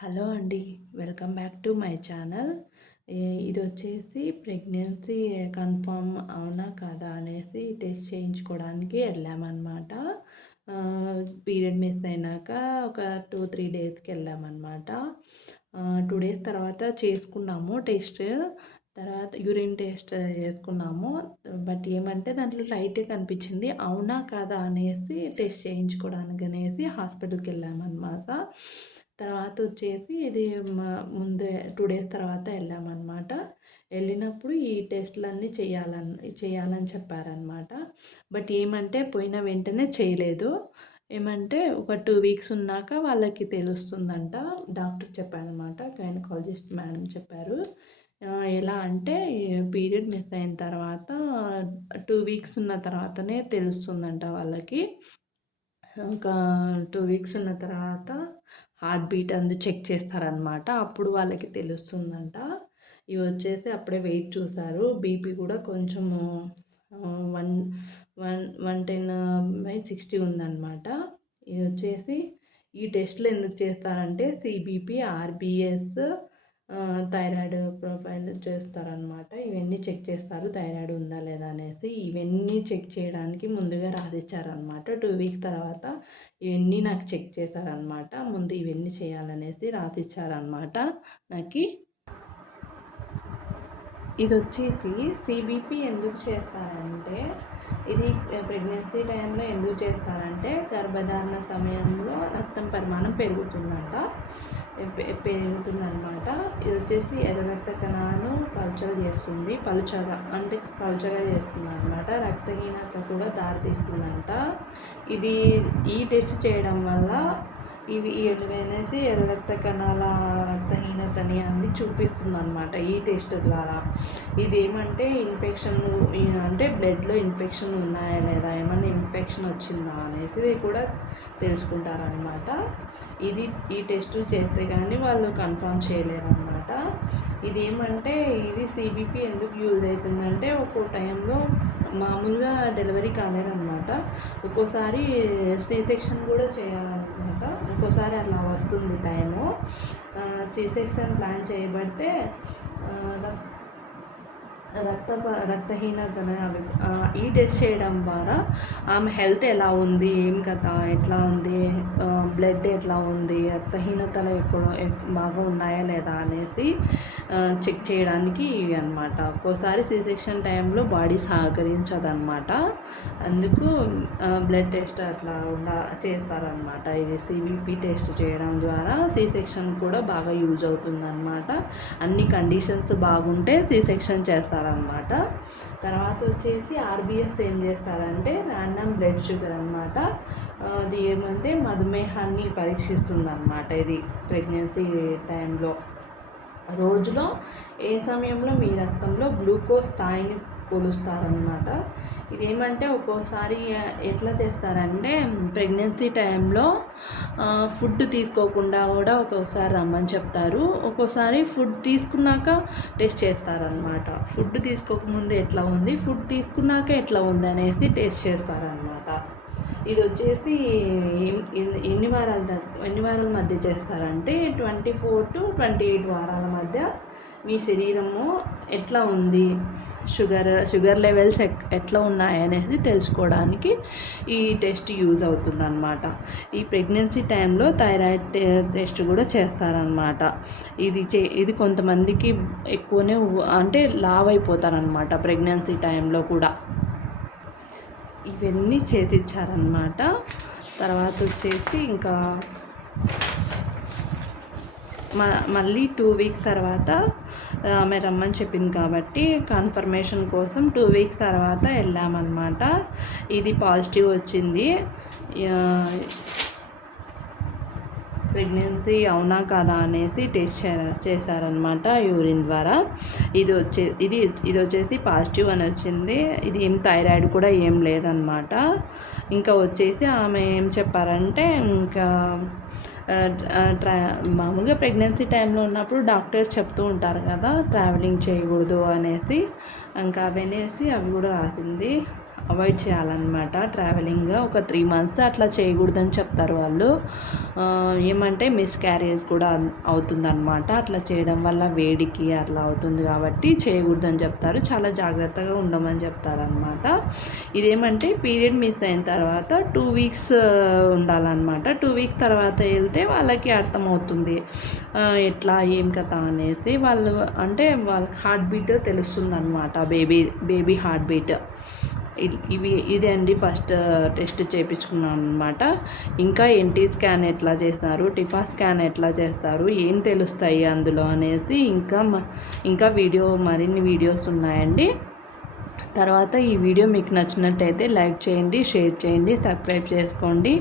Hello అండి. Welcome back to my channel. ఇదొచ్చేసి pregnancy confirm అవునా కాదా అనేసి టెస్ట్ చేయించుకోవడానికి వెళ్ళామన్నమాట. పీరియడ్ మిస్ అయినాక ఒక 2-3 డేస్‌కి వెళ్ళామన్నమాట. 2 డేస్ తర్వాత చేసుకున్నాము టెస్ట్. తర్వాత యూరిన్ టెస్ట్ చేసుకున్నాము. బట్ ఏమంటే దాంట్లో లైటే కనిపించింది. అవునా కాదా అనేసి టెస్ట్ చేయించుకోవడానికనేసి హాస్పిటల్‌కి వెళ్ళామన్నమాట. తర్వాత వచ్చేసి ఇది ముందే 2 డేస్ తర్వాత వెళ్ళామన్నమాట. వెళ్ళినప్పుడు ఈ టెస్ట్‌లన్నీ చేయాలని చెప్పారనమాట. బట్ ఏమంటే పోయిన వెంటనే చేయలేదు. ఏమంటే ఒక 2 వీక్స్ ఉన్నాక వాళ్ళకి తెలుస్తుందంట. డాక్టర్ చెప్పారనమాట. గైనకాలజిస్ట్ మేడం చెప్పారు. ఎలా అంటే పీరియడ్ మిస్ అయిన తర్వాత 2 వీక్స్ ఉన్న తర్వాతనే తెలుస్తుందంట వాళ్ళకి. ఇంకా 2 వీక్స్ ఉన్న తర్వాత హార్ట్ బీట్ చెక్ చేస్తారనమాట. అప్పుడు వాళ్ళకి తెలుస్తుందంట. ఇవి వచ్చేసి అప్పుడే వెయిట్ చూసారు. బీపీ కూడా కొంచెము 110/60 ఉందన్నమాట. ఇది వచ్చేసి ఈ టెస్ట్‌లు ఎందుకు చేస్తారంటే సీబీపీ, ఆర్బీఎస్, థైరాయిడ్ ప్రొఫైల్ చేస్తారనమాట. ఇవన్నీ చెక్ చేస్తారు థైరాయిడ్ ఉందా లేదా అనేసి. ఇవన్నీ చెక్ చేయడానికి ముందుగా రాసిచ్చారనమాట. 2 వీక్స్ తర్వాత ఇవన్నీ నాకు చెక్ చేశారనమాట. ముందు ఇవన్నీ చేయాలనేసి రాసిచ్చారనమాట నాకి. ఇదొచ్చేసి సీబీపీ ఎందుకు చేస్తారంటే, ఇది ప్రెగ్నెన్సీ టైంలో ఎందుకు చేస్తారంటే, గర్భధారణ సమయంలో రక్తం పరిమాణం పెరుగుతుందంట. పెరుగుతుందనమాట. ఇది వచ్చేసి ఎర్ర రక్త కణాలను పలుచగా చేస్తుందనమాట. రక్తహీనత కూడా దారితీస్తుందంట. ఈ టెస్ట్ చేయడం వల్ల ఇవి అనేసి ఎర్ర రక్త కణాల రక్తహీనతని చూపిస్తుందన్నమాట ఈ టెస్ట్ ద్వారా. ఇదేమంటే ఇన్ఫెక్షన్ అంటే బ్లడ్లో ఇన్ఫెక్షన్ ఉన్నాయా లేదా, ఏమన్నా ఇన్ఫెక్షన్ వచ్చిందా అనేసి కూడా తెలుసుకుంటారనమాట. ఈ టెస్ట్ చేస్తే కానీ వాళ్ళు కన్ఫర్మ్ చేయలేరన్నమాట. ఇదేమంటే సీబీపీ ఎందుకు యూజ్ అవుతుందంటే, ఒక్కో టైంలో మామూలుగా డెలివరీ కాలేదన్నమాట. ఒక్కోసారి సి సెక్షన్ కూడా చేయాలన్నమాట. ఒక్కోసారి అలా వస్తుంది టైము. సి సెక్షన్ ప్లాన్ చేయబడితే రక్తహీనత ఈ టెస్ట్ చేయడం ద్వారా ఆమె హెల్త్ ఎలా ఉంది, ఏం కథ, ఎట్లా ఉంది, బ్లడ్ ఎట్లా ఉంది, రక్తహీనతలు బాగా ఉన్నాయా లేదా అనేసి చెక్ చేయడానికి ఇవి అనమాట. ఒక్కోసారి సి సెక్షన్ టైంలో బాడీ సహకరించదన్నమాట. అందుకు బ్లడ్ టెస్ట్ అట్లా చేస్తారనమాట. ఇది సిబిపి టెస్ట్ చేయడం ద్వారా సి సెక్షన్ కూడా బాగా యూజ్ అవుతుందన్నమాట. అన్ని కండిషన్స్ బాగుంటే సి సెక్షన్ చేస్తారనమాట. తర్వాత వచ్చేసి ఆర్బిఎస్ ఏం చేస్తారంటే ర్యాండమ్ బ్లడ్ షుగర్ అనమాట. అది ఏమంటే మధుమేహాన్ని పరీక్షిస్తుందన్నమాట. ఇది ప్రెగ్నెన్సీ టైంలో రోజులో ఏ సమయంలో మీ రక్తంలో గ్లూకోజ్ స్థాయిని కొలుస్తారనమాట. ఇదేమంటే ఒక్కోసారి ఎట్లా చేస్తారంటే ప్రెగ్నెన్సీ టైంలో ఫుడ్ తీసుకోకుండా కూడా ఒక్కొక్కసారి రమ్మని చెప్తారు. ఒక్కోసారి ఫుడ్ తీసుకున్నాక టెస్ట్ చేస్తారనమాట. ఫుడ్ తీసుకోకముందు ఎట్లా ఉంది, ఫుడ్ తీసుకున్నాక ఎట్లా ఉంది అనేసి టెస్ట్ చేస్తారనమాట. ఇది వచ్చేసి ఎన్ని వారాల మధ్య చేస్తారంటే 24 to 28 వారాల మధ్య మీ శరీరము ఎట్లా ఉంది, షుగర్ లెవెల్స్ ఎట్లా ఉన్నాయనేది తెలుసుకోవడానికి ఈ టెస్ట్ యూజ్ అవుతుందన్నమాట. ఈ ప్రెగ్నెన్సీ టైంలో థైరాయిడ్ టెస్ట్ కూడా చేస్తారనమాట. ఇది కొంతమందికి ఎక్కువనే అంటే లావ్ అయిపోతారనమాట ప్రెగ్నెన్సీ టైంలో కూడా. ఇవన్నీ చేసిచ్చారనమాట. తర్వాత వచ్చేసి ఇంకా మళ్ళీ 2 వీక్స్ తర్వాత ఆమె రమ్మని చెప్పింది కాబట్టి కన్ఫర్మేషన్ కోసం 2 వీక్స్ తర్వాత వెళ్ళామన్నమాట. ఇది పాజిటివ్ వచ్చింది. ప్రెగ్నెన్సీ అవునా కాదా అనేసి టెస్ట్ చేశారనమాట యూరిన్ ద్వారా. ఇది వచ్చేసి పాజిటివ్ అని వచ్చింది. ఇది ఏం థైరాయిడ్ కూడా ఏం లేదనమాట. ఇంకా వచ్చేసి ఆమె ఏం చెప్పారంటే, ఇంకా మామూలుగా ప్రెగ్నెన్సీ టైంలో ఉన్నప్పుడు డాక్టర్స్ చెప్తూ ఉంటారు కదా ట్రావెలింగ్ చేయకూడదు అనేసి. ఇంకా అవి కూడా రాసింది. అవాయిడ్ చేయాలన్నమాట. ట్రావెలింగ్ ఒక 3 మంత్స్ అట్లా చేయకూడదని చెప్తారు వాళ్ళు. ఏమంటే మిస్‌క్యారేజ్ కూడా అవుతుందన్నమాట. అట్లా చేయడం వల్ల వేడికి అట్లా అవుతుంది కాబట్టి చేయకూడదని చెప్తారు. చాలా జాగ్రత్తగా ఉండమని చెప్తారనమాట. ఇదేమంటే పీరియడ్ మిస్ అయిన తర్వాత 2 వీక్స్ ఉండాలన్నమాట. 2 వీక్స్ తర్వాత వెళ్తే వాళ్ళకి అర్థమవుతుంది. ఎట్లా ఏం కథ అనేసి వాళ్ళు అంటే వాళ్ళకి హార్ట్ బీట్ తెలుస్తుందన్నమాట. Baby heart beat. ఇదే అండి ఫస్ట్ టెస్ట్ చేయించుకున్నాను అనమాట. ఇంకా ఎన్టీ స్కాన్ ఎట్లా చేస్తారు, టిఫా స్కాన్ ఎట్లా చేస్తారు, ఏం తెలుస్తాయి అందులో అనేసి ఇంకా మరిన్ని వీడియోస్ ఉన్నాయండి. తర్వాత ఈ వీడియో మీకు నచ్చినట్టయితే లైక్ చేయండి, షేర్ చేయండి, సబ్స్క్రైబ్ చేసుకోండి.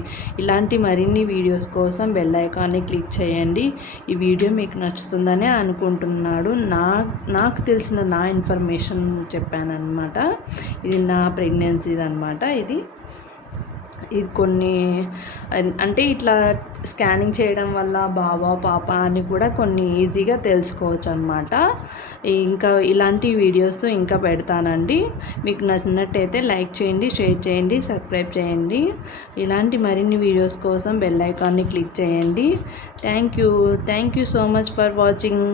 ఇలాంటి మరిన్ని వీడియోస్ కోసం బెల్ ఐకాన్ని క్లిక్ చేయండి. ఈ వీడియో మీకు నచ్చుతుందనే అనుకుంటున్నాడు. నాకు తెలిసిన నా ఇన్ఫర్మేషన్ చెప్పానన్నమాట. ఇది నా ప్రెగ్నెన్సీది అనమాట. ఇది కొన్ని అంటే ఇట్లా స్కానింగ్ చేయడం వల్ల బాబా పాప అని కూడా కొన్ని ఈజీగా తెలుసుకోవచ్చు అనమాట. ఇంకా ఇలాంటి వీడియోస్ ఇంకా పెడతానండి. మీకు నచ్చినట్టయితే లైక్ చేయండి, షేర్ చేయండి, సబ్స్క్రైబ్ చేయండి. ఇలాంటి మరిన్ని వీడియోస్ కోసం బెల్ ఐకాన్ని క్లిక్ చేయండి. Thank you so much for watching.